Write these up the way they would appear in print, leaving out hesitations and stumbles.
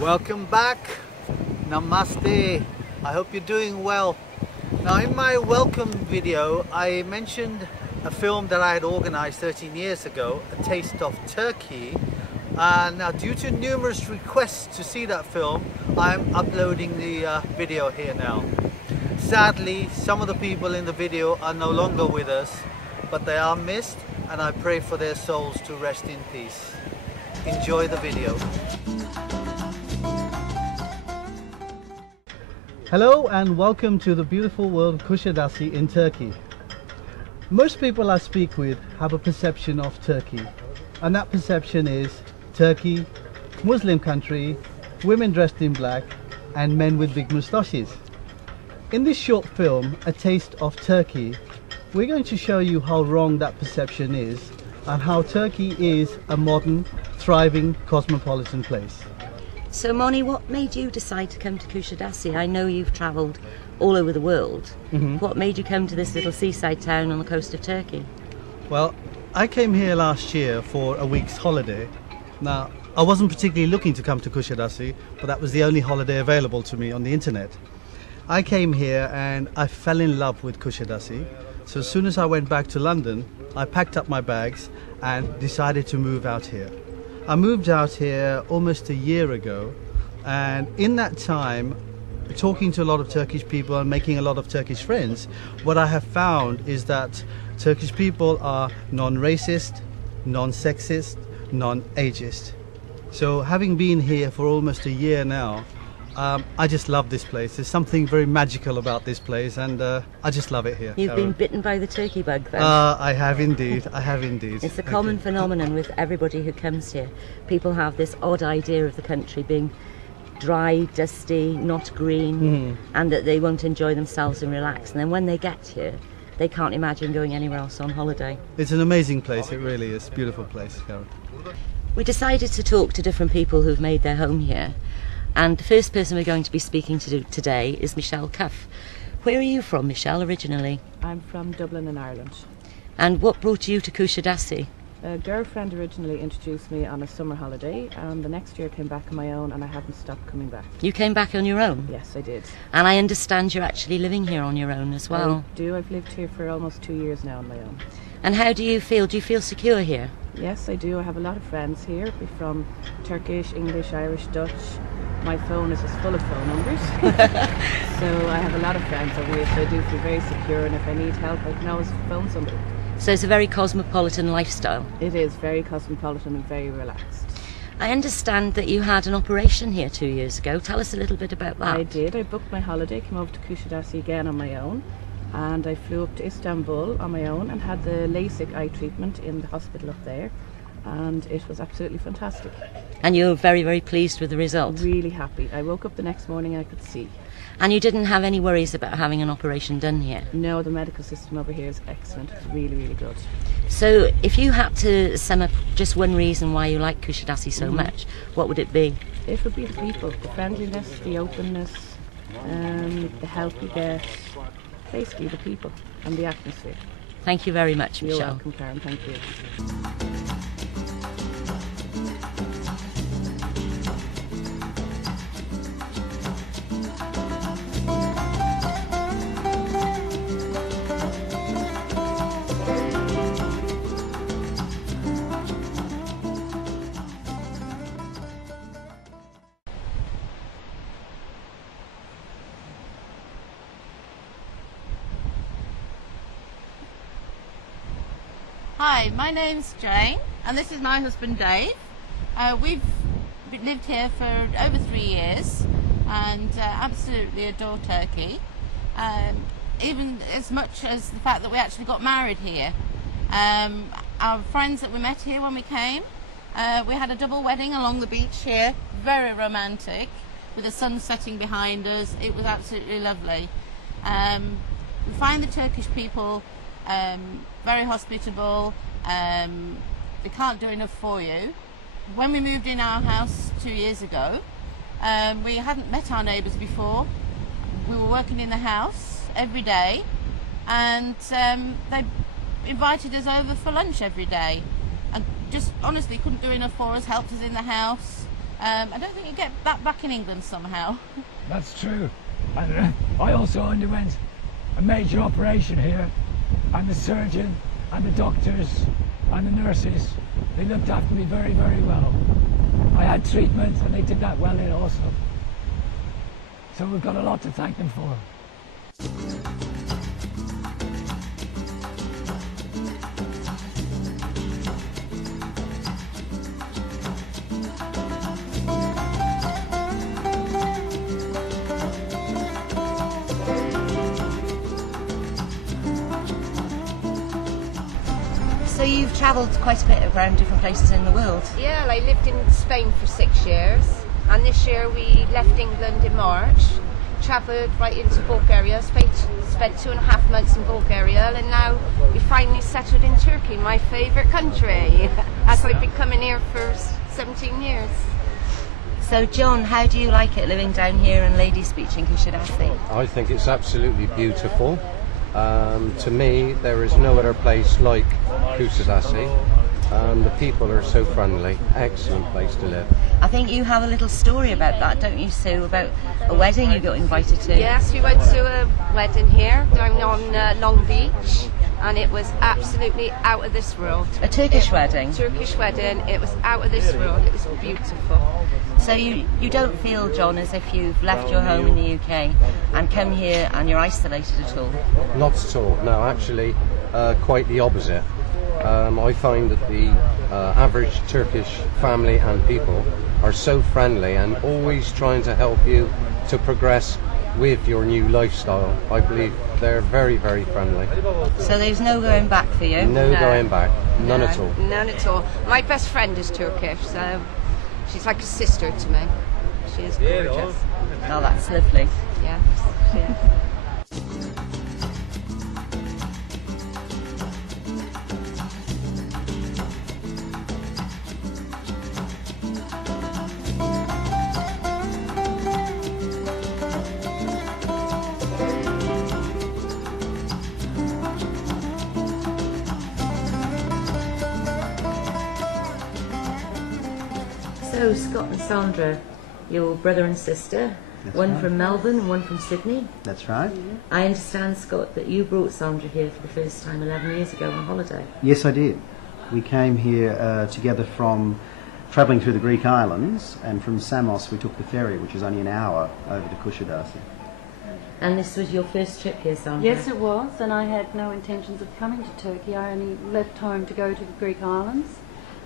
Welcome back. Namaste. I hope you're doing well. Now, in my welcome video, I mentioned a film that I had organized 13 years ago, A Taste of Turkey. Now, due to numerous requests to see that film, I'm uploading the video here now. Sadly, some of the people in the video are no longer with us, but they are missed, and I pray for their souls to rest in peace. Enjoy the video. Hello and welcome to the beautiful world of Kusadasi in Turkey. Most people I speak with have a perception of Turkey, and that perception is Turkey, Muslim country, women dressed in black, and men with big moustaches. In this short film, A Taste of Turkey, we're going to show you how wrong that perception is and how Turkey is a modern, thriving, cosmopolitan place. So Moni, what made you decide to come to Kusadasi? I know you've travelled all over the world. What made you come to this little seaside town on the coast of Turkey? Well, I came here last year for a week's holiday. Now, I wasn't particularly looking to come to Kusadasi, but that was the only holiday available to me on the internet. I came here and I fell in love with Kusadasi. So as soon as I went back to London, I packed up my bags and decided to move out here. I moved out here almost a year ago, and in that time, talking to a lot of Turkish people and making a lot of Turkish friends, what I have found is that Turkish people are non-racist, non-sexist, non-ageist. So having been here for almost a year now, I just love this place. There's something very magical about this place, and I just love it here. You've been bitten by the turkey bug then? I have indeed, I have indeed. It's a common phenomenon with everybody who comes here. People have this odd idea of the country being dry, dusty, not green, and that they won't enjoy themselves and relax. And then when they get here, they can't imagine going anywhere else on holiday. It's an amazing place, it really is. Beautiful place, Karen. We decided to talk to different people who've made their home here. And the first person we're going to be speaking to today is Michelle Cuffe. Where are you from, Michelle, originally? I'm from Dublin in Ireland. And what brought you to Kusadasi? A girlfriend originally introduced me on a summer holiday, and the next year I came back on my own and I haven't stopped coming back. You came back on your own? Yes, I did. And I understand you're actually living here on your own as well. I do. I've lived here for almost 2 years now on my own. And how do you feel? Do you feel secure here? Yes, I do. I have a lot of friends here, from Turkish, English, Irish, Dutch. My phone is just full of phone numbers. So I have a lot of friends over here, so I do feel very secure, and if I need help I can always phone somebody. So it's a very cosmopolitan lifestyle? It is very cosmopolitan and very relaxed. I understand that you had an operation here 2 years ago. Tell us a little bit about that. I did. I booked my holiday, came over to Kusadasi again on my own, and I flew up to Istanbul on my own and had the LASIK eye treatment in the hospital up there, and it was absolutely fantastic. And you were very, very pleased with the result? Really happy. I woke up the next morning and I could see. And you didn't have any worries about having an operation done here? No, the medical system over here is excellent. It's really, really good. So if you had to sum up just one reason why you like Kusadasi so much, what would it be? It would be the people, the friendliness, the openness, the help you get, basically the people and the atmosphere. Thank you very much, You're Michelle. welcome, Karen. Thank you. Hi, my name's Jane and this is my husband Dave. We've lived here for over 3 years and absolutely adore Turkey, even as much as the fact that we actually got married here. Our friends that we met here when we came, we had a double wedding along the beach here, very romantic, with the sun setting behind us. It was absolutely lovely. We find the Turkish people very hospitable. They can't do enough for you. When we moved in our house 2 years ago, we hadn't met our neighbours before. We were working in the house every day, and they invited us over for lunch every day, and just honestly couldn't do enough for us, helped us in the house, I don't think you get that back in England somehow. That's true. And I also underwent a major operation here, and the surgeon and the doctors and the nurses, they looked after me very, very well. I had treatment and they did that well in also. So we've got a lot to thank them for. So you've travelled quite a bit around different places in the world. Yeah, I lived in Spain for 6 years, and this year we left England in March, travelled right into Bulgaria, spent 2.5 months in Bulgaria, and now we finally settled in Turkey, my favourite country, as I've been coming here for 17 years. So John, how do you like it living down here in Lady Speech in Kusadasi? I think it's absolutely beautiful. To me, there is no other place like Kusadasi. The people are so friendly. Excellent place to live. I think you have a little story about that, don't you, Sue, about a wedding you got invited to? Yes, we went to a wedding here down on Long Beach, and it was absolutely out of this world. A Turkish wedding? Turkish wedding. It was out of this world. It was beautiful. So you don't feel, John, as if you've left your home in the UK and come here and you're isolated at all? Not at all. No, actually, quite the opposite. I find that the average Turkish family and people are so friendly and always trying to help you to progress with your new lifestyle. I believe they're very, very friendly. So there's no going back for you? No going back. None at all. None at all. My best friend is Turkish, so she's like a sister to me. She is gorgeous. Oh, that's lovely. Yes, she is. So Scott and Sandra, your brother and sister, one from Melbourne and one from Sydney. That's right. I understand, Scott, that you brought Sandra here for the first time 11 years ago on holiday. Yes, I did. We came here together from travelling through the Greek islands, and from Samos we took the ferry, which is only an hour, over to Kusadasi. And this was your first trip here, Sandra? Yes, it was, and I had no intentions of coming to Turkey. I only left home to go to the Greek islands,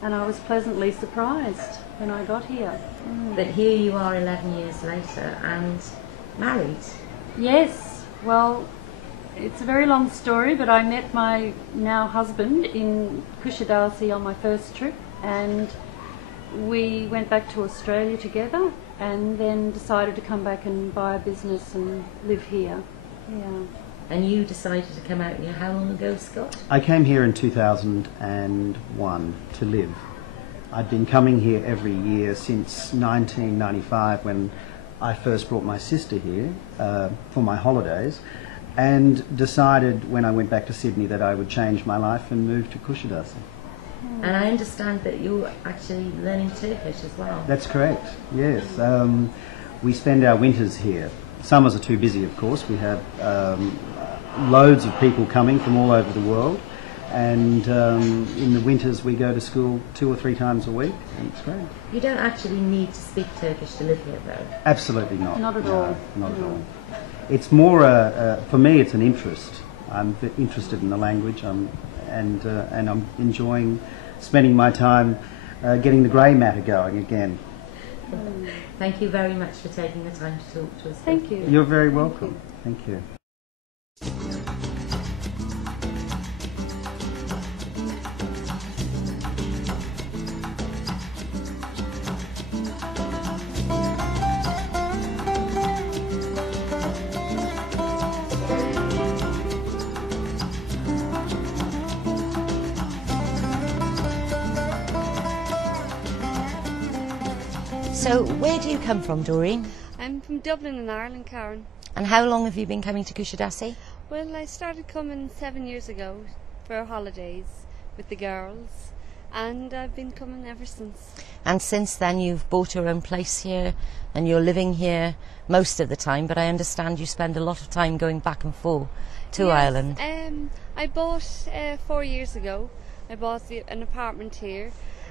and I was pleasantly surprised when I got here. But here you are 11 years later and married. Yes, well, it's a very long story, but I met my now husband in Kusadasi on my first trip, and we went back to Australia together and then decided to come back and buy a business and live here. Yeah. And you decided to come out here how long ago, Scott? I came here in 2001 to live. I'd been coming here every year since 1995, when I first brought my sister here for my holidays, and decided when I went back to Sydney that I would change my life and move to Kusadasi. And I understand that you're actually learning Turkish as well. That's correct, yes. We spend our winters here. Summers are too busy, of course. We have loads of people coming from all over the world, and in the winters we go to school 2 or 3 times a week, and it's great. You don't actually need to speak Turkish to live here, though? Absolutely not. Not at all. Not at all. It's more, for me, it's an interest. I'm interested in the language, and I'm enjoying spending my time getting the grey matter going again. Thank you very much for taking the time to talk to us. Thank you. You're very welcome. Thank you. So, where do you come from, Doreen? I'm from Dublin in Ireland, Karen. And how long have you been coming to Kusadasi? Well, I started coming 7 years ago for holidays with the girls, and I've been coming ever since. And since then you've bought your own place here and you're living here most of the time, but I understand you spend a lot of time going back and forth to Yes, Ireland. I bought 4 years ago. I bought an apartment here,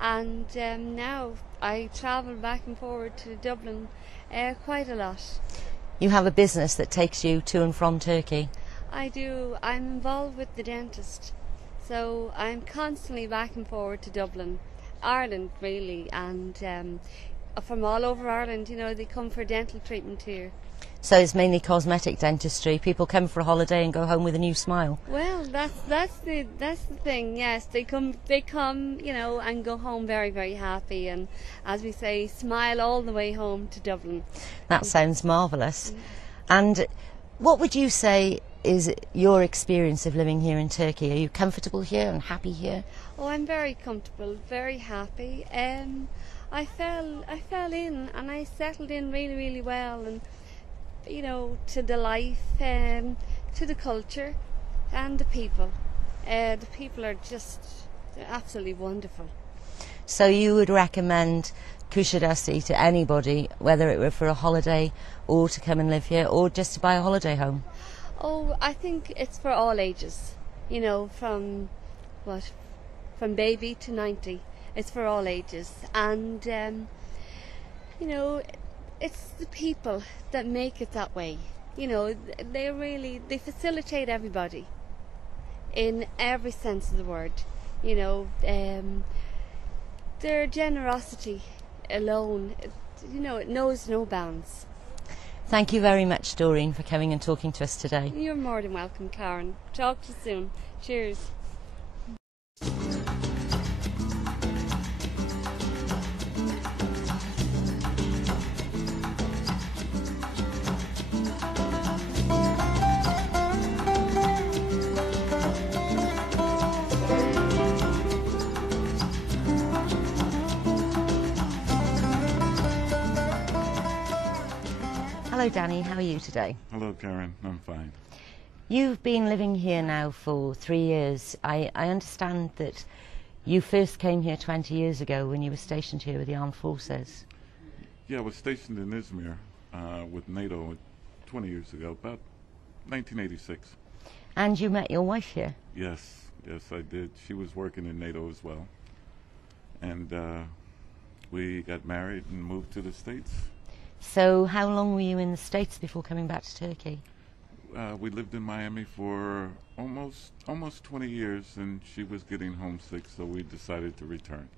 and now I travel back and forward to Dublin quite a lot. You have a business that takes you to and from Turkey. I do. I'm involved with the dentist, so I'm constantly back and forward to Dublin, Ireland really, and from all over Ireland, you know, they come for dental treatment here. So it's mainly cosmetic dentistry. People come for a holiday and go home with a new smile. Well, that's the thing. Yes, they come, you know, and go home very, very happy, and as we say, smile all the way home to Dublin. That sounds marvellous. And what would you say is your experience of living here in Turkey? Are you comfortable here and happy here? Oh, I'm very comfortable, very happy. I fell in and I settled in really, really well, and you know, to the life, to the culture, and the people. The people are just absolutely wonderful. So you would recommend Kusadasi to anybody, whether it were for a holiday or to come and live here or just to buy a holiday home? Oh, I think it's for all ages. You know, from baby to 90. It's for all ages, and you know, it's the people that make it that way. You know, they facilitate everybody in every sense of the word. You know, their generosity alone, you know, it knows no bounds. Thank you very much, Doreen, for coming and talking to us today. You're more than welcome, Karen. Talk to you soon. Cheers. Hello Danny, how are you today? Hello Karen, I'm fine. You've been living here now for 3 years. I understand that you first came here 20 years ago when you were stationed here with the armed forces. Yeah, I was stationed in Izmir with NATO 20 years ago, about 1986. And you met your wife here? Yes, I did. She was working in NATO as well. And we got married and moved to the States. So how long were you in the States before coming back to Turkey? We lived in Miami for almost 20 years, and she was getting homesick, so we decided to return.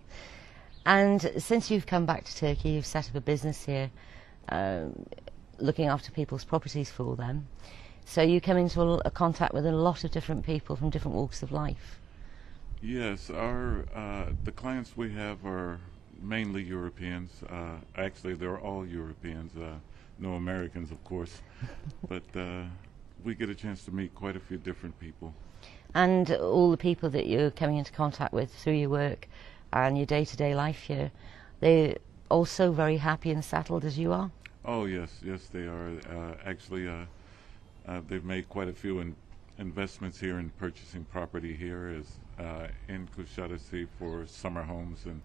And since you've come back to Turkey, you've set up a business here, looking after people's properties for them. So you come into a contact with a lot of different people from different walks of life. Yes, the clients we have are mainly Europeans. Actually, they're all Europeans, no Americans, of course. But we get a chance to meet quite a few different people. And all the people that you're coming into contact with through your work and your day-to-day life here, they're also very happy and settled as you are? Oh, yes, they are. Actually, they've made quite a few investments here in purchasing property here in Kusadasi for summer homes, and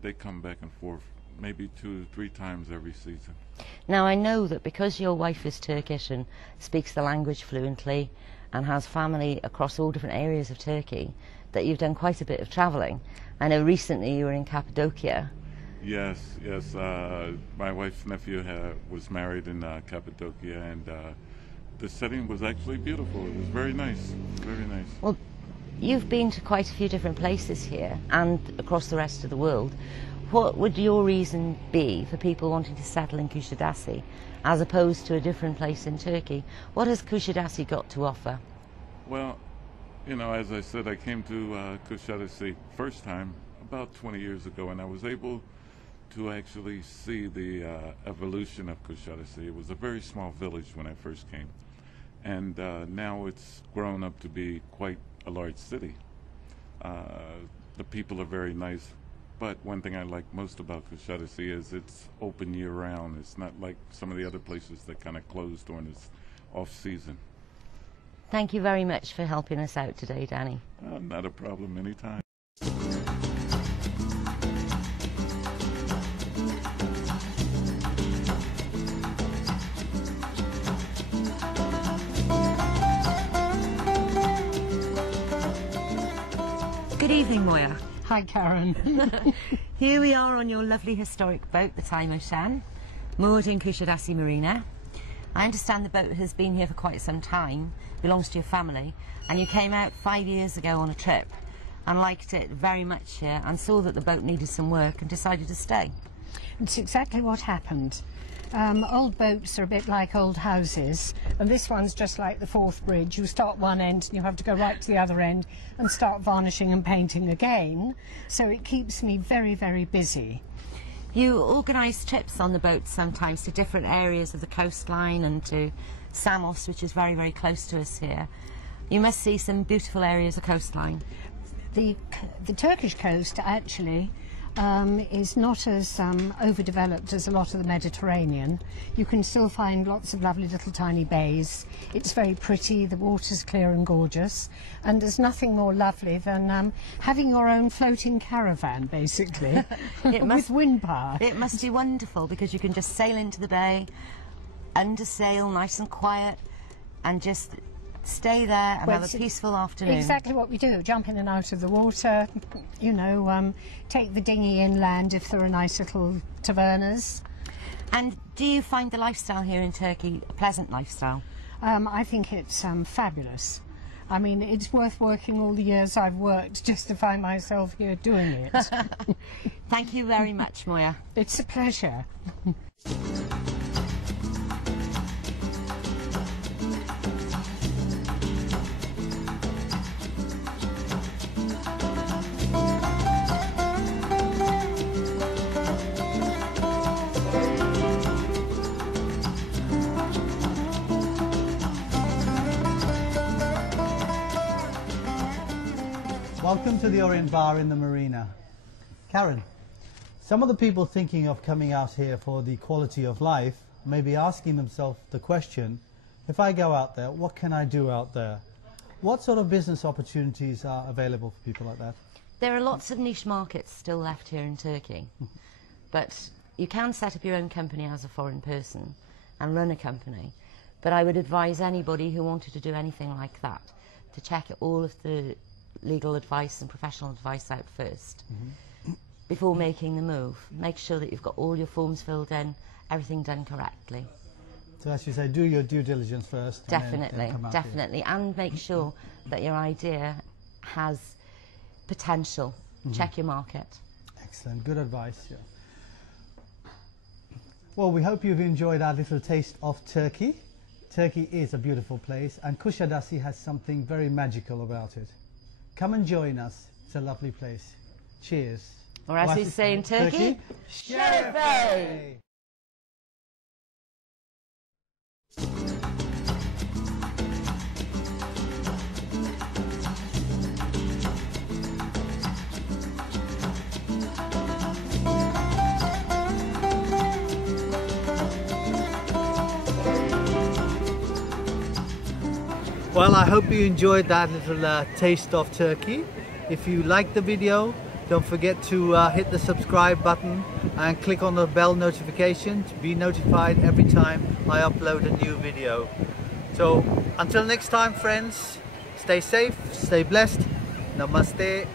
they come back and forth maybe 2-3 times every season. Now I know that because your wife is Turkish and speaks the language fluently and has family across all different areas of Turkey, that you've done quite a bit of travelling. I know recently you were in Cappadocia. Yes. My wife's nephew was married in Cappadocia, and the setting was actually beautiful. It was very nice, very nice. Well, you've been to quite a few different places here and across the rest of the world. What would your reason be for people wanting to settle in Kusadasi as opposed to a different place in Turkey? What has Kusadasi got to offer? Well, you know, as I said, I came to Kusadasi first time about 20 years ago, and I was able to actually see the evolution of Kusadasi. It was a very small village when I first came, and now it's grown up to be quite a large city. The people are very nice, but one thing I like most about Kusadasi is it's open year-round. It's not like some of the other places that kind of close during this off-season. Thank you very much for helping us out today, Danny. Not a problem, anytime. evening, Moya. Hi, Karen. Here we are on your lovely historic boat, the Taimo Shan, moored in Kusadasi Marina. I understand the boat has been here for quite some time, belongs to your family, and you came out 5 years ago on a trip and liked it very much here and saw that the boat needed some work and decided to stay. It's exactly what happened. Old boats are a bit like old houses, and this one's just like the Forth Bridge. You start one end and you have to go right to the other end and start varnishing and painting again, so it keeps me very, very busy. You organise trips on the boat sometimes to different areas of the coastline and to Samos, which is very, very close to us here. You must see some beautiful areas of coastline. The Turkish coast, actually, is not as overdeveloped as a lot of the Mediterranean. You can still find lots of lovely little tiny bays. It's very pretty, the water's clear and gorgeous, and there's nothing more lovely than having your own floating caravan, basically, with wind power. It must be wonderful because you can just sail into the bay, under sail, nice and quiet, and just stay there and have a peaceful afternoon. Exactly what we do, jump in and out of the water, you know, take the dinghy inland if there are nice little tavernas. And do you find the lifestyle here in Turkey a pleasant lifestyle? I think it's fabulous. I mean, it's worth working all the years I've worked just to find myself here doing it. Thank you very much, Moya. It's a pleasure. Welcome to the Orient Bar in the Marina. Karen, some of the people thinking of coming out here for the quality of life may be asking themselves the question, if I go out there, what can I do out there? What sort of business opportunities are available for people like that? There are lots of niche markets still left here in Turkey, but you can set up your own company as a foreign person and run a company. But I would advise anybody who wanted to do anything like that to check all of the legal advice and professional advice out first before making the move. Make sure that you've got all your forms filled in, everything done correctly. So as you say, do your due diligence first. Definitely, definitely. And make sure that your idea has potential. Check your market. Excellent, good advice. Yeah. Well, we hope you've enjoyed our little taste of Turkey. Turkey is a beautiful place, and Kusadasi has something very magical about it. Come and join us. It's a lovely place. Cheers. Or as we say in Turkey, Cuffe! Well, I hope you enjoyed that little taste of Turkey. If you liked the video, don't forget to hit the subscribe button and click on the bell notification to be notified every time I upload a new video. So until next time, friends, stay safe, stay blessed. Namaste.